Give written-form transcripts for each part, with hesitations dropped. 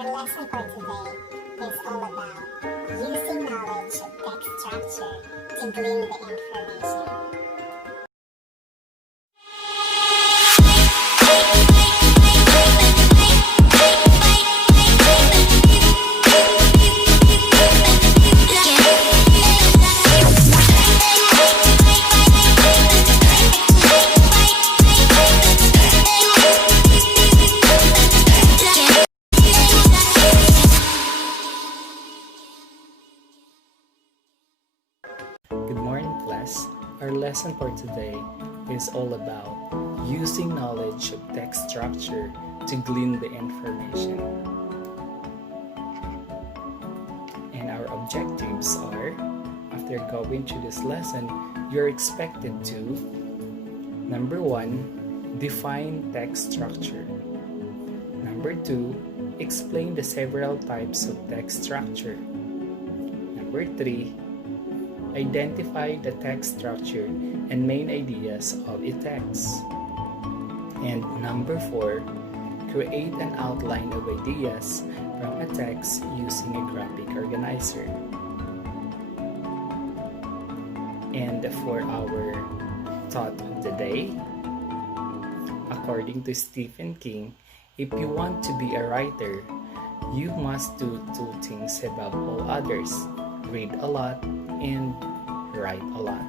Our lesson for today is all about using knowledge of text structure to glean the information. Good morning, class. Our lesson for today is all about using knowledge of text structure to glean the information. And our objectives are, after going through this lesson, you're expected to: number 1, define text structure. Number 2, explain the several types of text structure. Number 3, identify the text structure and main ideas of a text. And number 4, create an outline of ideas from a text using a graphic organizer. And for our thought of the day, according to Stephen King, if you want to be a writer, you must do 2 things above all others: read a lot and write a lot.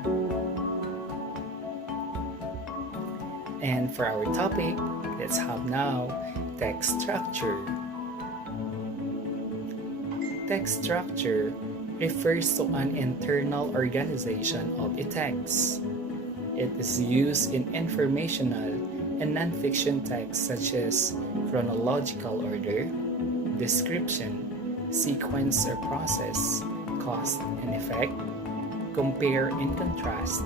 And for our topic, let's have now text structure. Text structure refers to an internal organization of a text. It is used in informational and non-fiction texts such as chronological order, description, sequence or process, cause and effect, compare and contrast,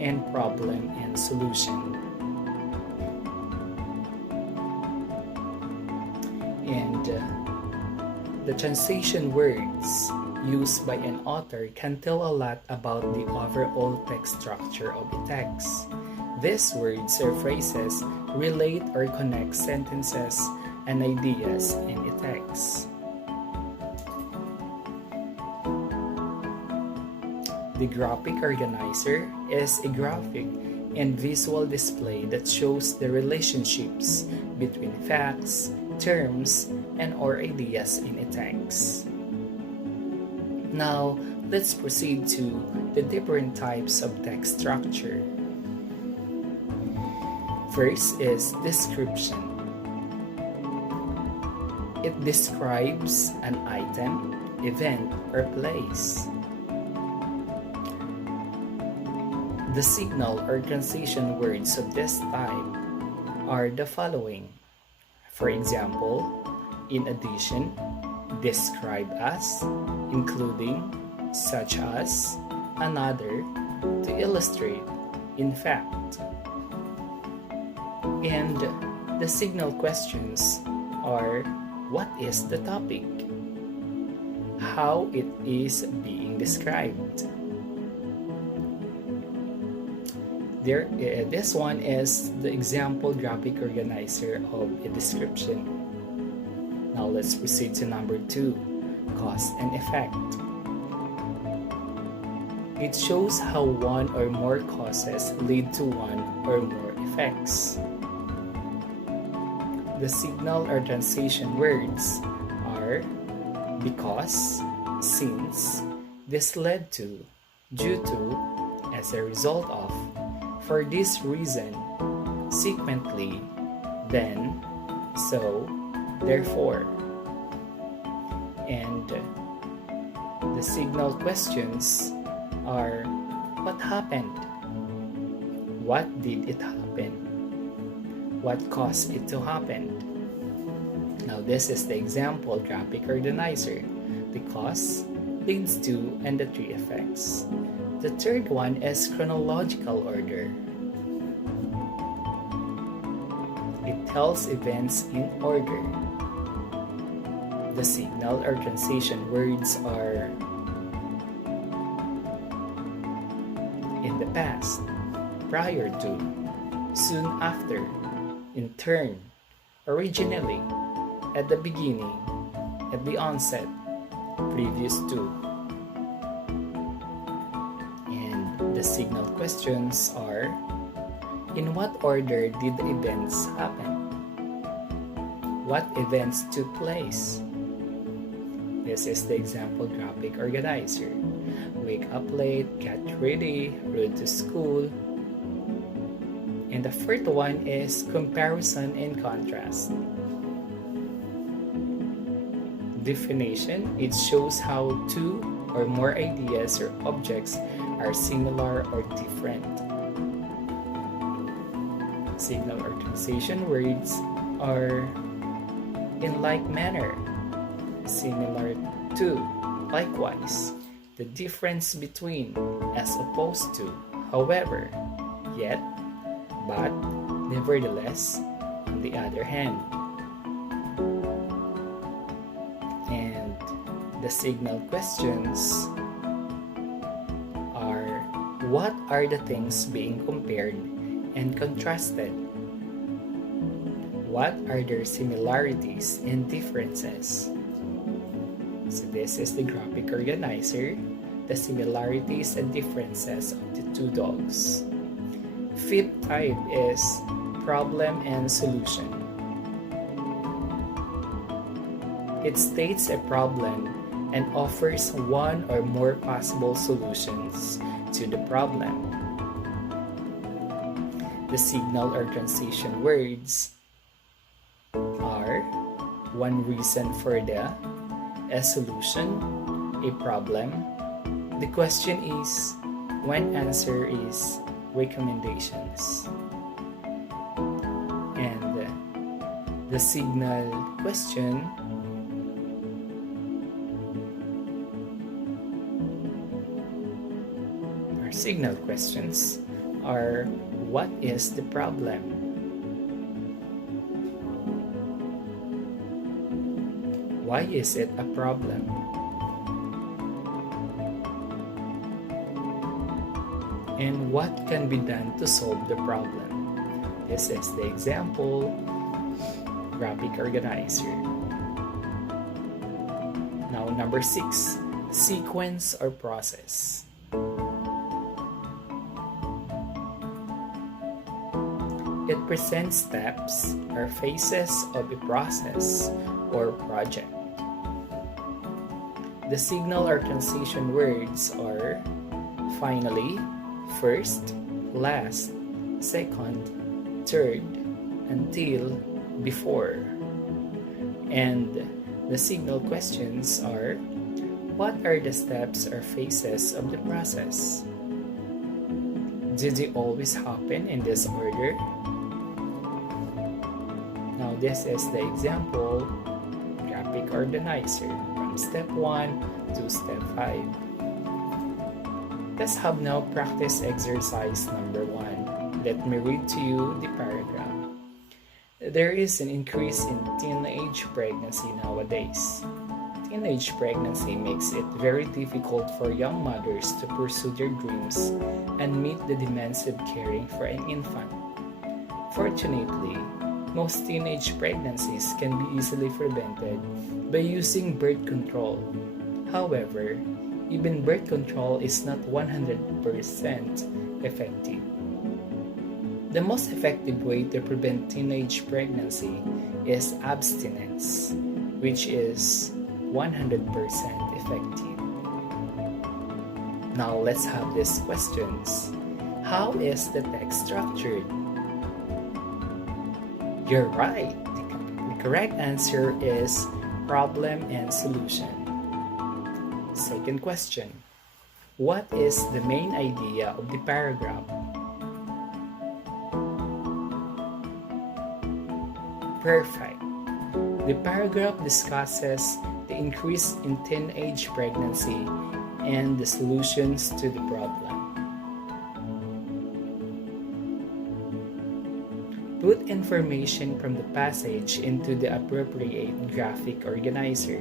and problem and solution. And the translation words used by an author can tell a lot about the overall text structure of a text. These words or phrases relate or connect sentences and ideas in a text. The graphic organizer is a graphic and visual display that shows the relationships between facts, terms, and or ideas in a text. Now, let's proceed to the different types of text structure. First is description. It describes an item, event, or place. The signal or transition words of this type are the following. For example, in addition, describe as, including, such as, another, to illustrate, in fact. And the signal questions are: what is the topic? How it is being described? This one is the example graphic organizer of a description. Now let's proceed to number 2, cause and effect. It shows how one or more causes lead to one or more effects. The signal or transition words are because, since, this led to, due to, as a result of, for this reason, sequentially, then, so, therefore. And the signal questions are: what happened? What did it happen? What caused it to happen? Now this is the example graphic organizer. The cause, leads to, and the 3 effects. The third one is chronological order. It tells events in order. The signal or transition words are: in the past, prior to, soon after, in turn, originally, at the beginning, at the onset, previous to. And the signal questions are, in what order did the events happen? What events took place? This is the example graphic organizer. Wake up late, get ready, rode to school. And the fourth one is comparison and contrast. Definition, it shows how two or more ideas or objects are similar or different. Signal or translation words are in like manner, similar to, likewise, the difference between, as opposed to, however, yet, but, nevertheless, on the other hand. And the signal questions are, what are the things being compared and contrasted? What are their similarities and differences? So this is the graphic organizer, the similarities and differences of the two dogs. Fifth type is problem and solution. It states a problem and offers one or more possible solutions to the problem. The signal or transition words are one reason for a solution, a problem. The question is, one answer is recommendations. And the signal question or signal questions are, what is the problem? Why is it a problem? And what can be done to solve the problem? This is the example graphic organizer. Now, number 6, sequence or process. It presents steps or phases of a process or project. The signal or transition words are finally, first, last, second, third, until, before. And the signal questions are, what are the steps or phases of the process? Did they always happen in this order? Now this is the example graphic organizer from step 1 to step 5. Let's have now practice exercise number 1. Let me read to you the paragraph. There is an increase in teenage pregnancy nowadays. Teenage pregnancy makes it very difficult for young mothers to pursue their dreams and meet the demands of caring for an infant. Fortunately, most teenage pregnancies can be easily prevented by using birth control. However, even birth control is not 100% effective. The most effective way to prevent teenage pregnancy is abstinence, which is 100% effective. Now let's have these questions. How is the text structured? You're right. The correct answer is problem and solution. Second question. What is the main idea of the paragraph? Perfect. The paragraph discusses the increase in teenage pregnancy and the solutions to the problem. Put information from the passage into the appropriate graphic organizer.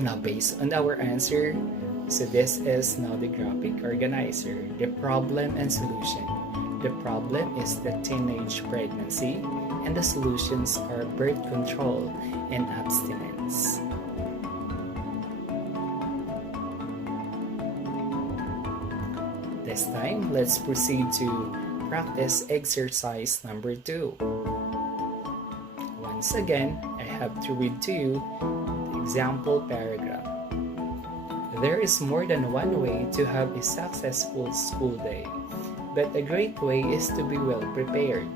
Now, based on our answer, so this is now the graphic organizer, the problem and solution. The problem is the teenage pregnancy, and the solutions are birth control and abstinence. This time, let's proceed to practice exercise number 2. Once again, I have to read to you the example paragraph. There is more than one way to have a successful school day, but a great way is to be well prepared.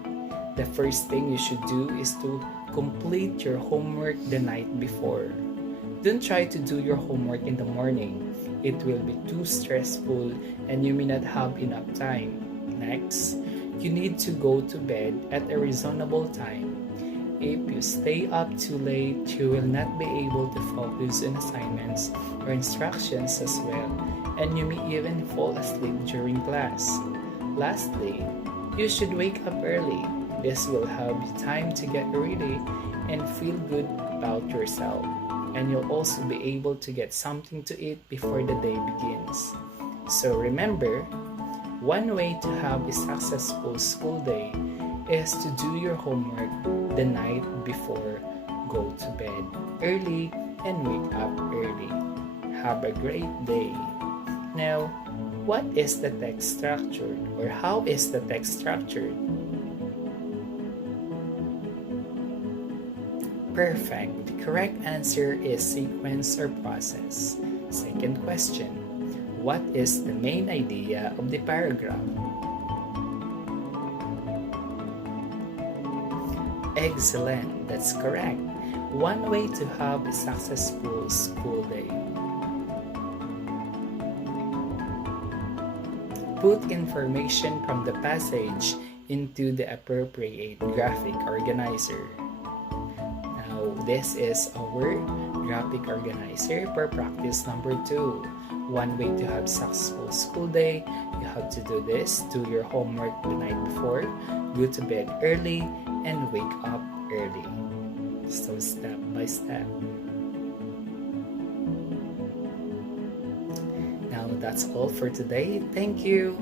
The first thing you should do is to complete your homework the night before. Don't try to do your homework in the morning. It will be too stressful and you may not have enough time. Next, you need to go to bed at a reasonable time. If you stay up too late, you will not be able to focus on assignments or instructions as well, and you may even fall asleep during class. Lastly, you should wake up early. This will help you time to get ready and feel good about yourself, and you'll also be able to get something to eat before the day begins. So remember, one way to have a successful school day is to do your homework the night before, go to bed early, and wake up early. Have a great day. Now, what is the text structured, or how is the text structured? Perfect. The correct answer is sequence or process. Second question. What is the main idea of the paragraph? Excellent. That's correct. One way to have a successful school day. Put information from the passage into the appropriate graphic organizer. Now, this is our graphic organizer for practice number 2. One way to have successful school day, you have to do this. Do your homework the night before, go to bed early, and wake up early. So step by step. Now that's all for today. Thank you.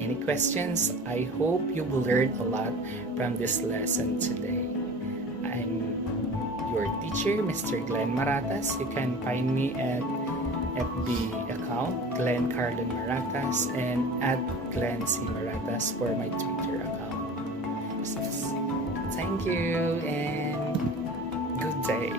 Any questions? I hope you will learn a lot from this lesson today. I'm your teacher, Mr. Glenn Maratas. You can find me at FB account, Glenn Carlin Maratas, and at Glenn C. Maratas for my Twitter account. Thank you and good day.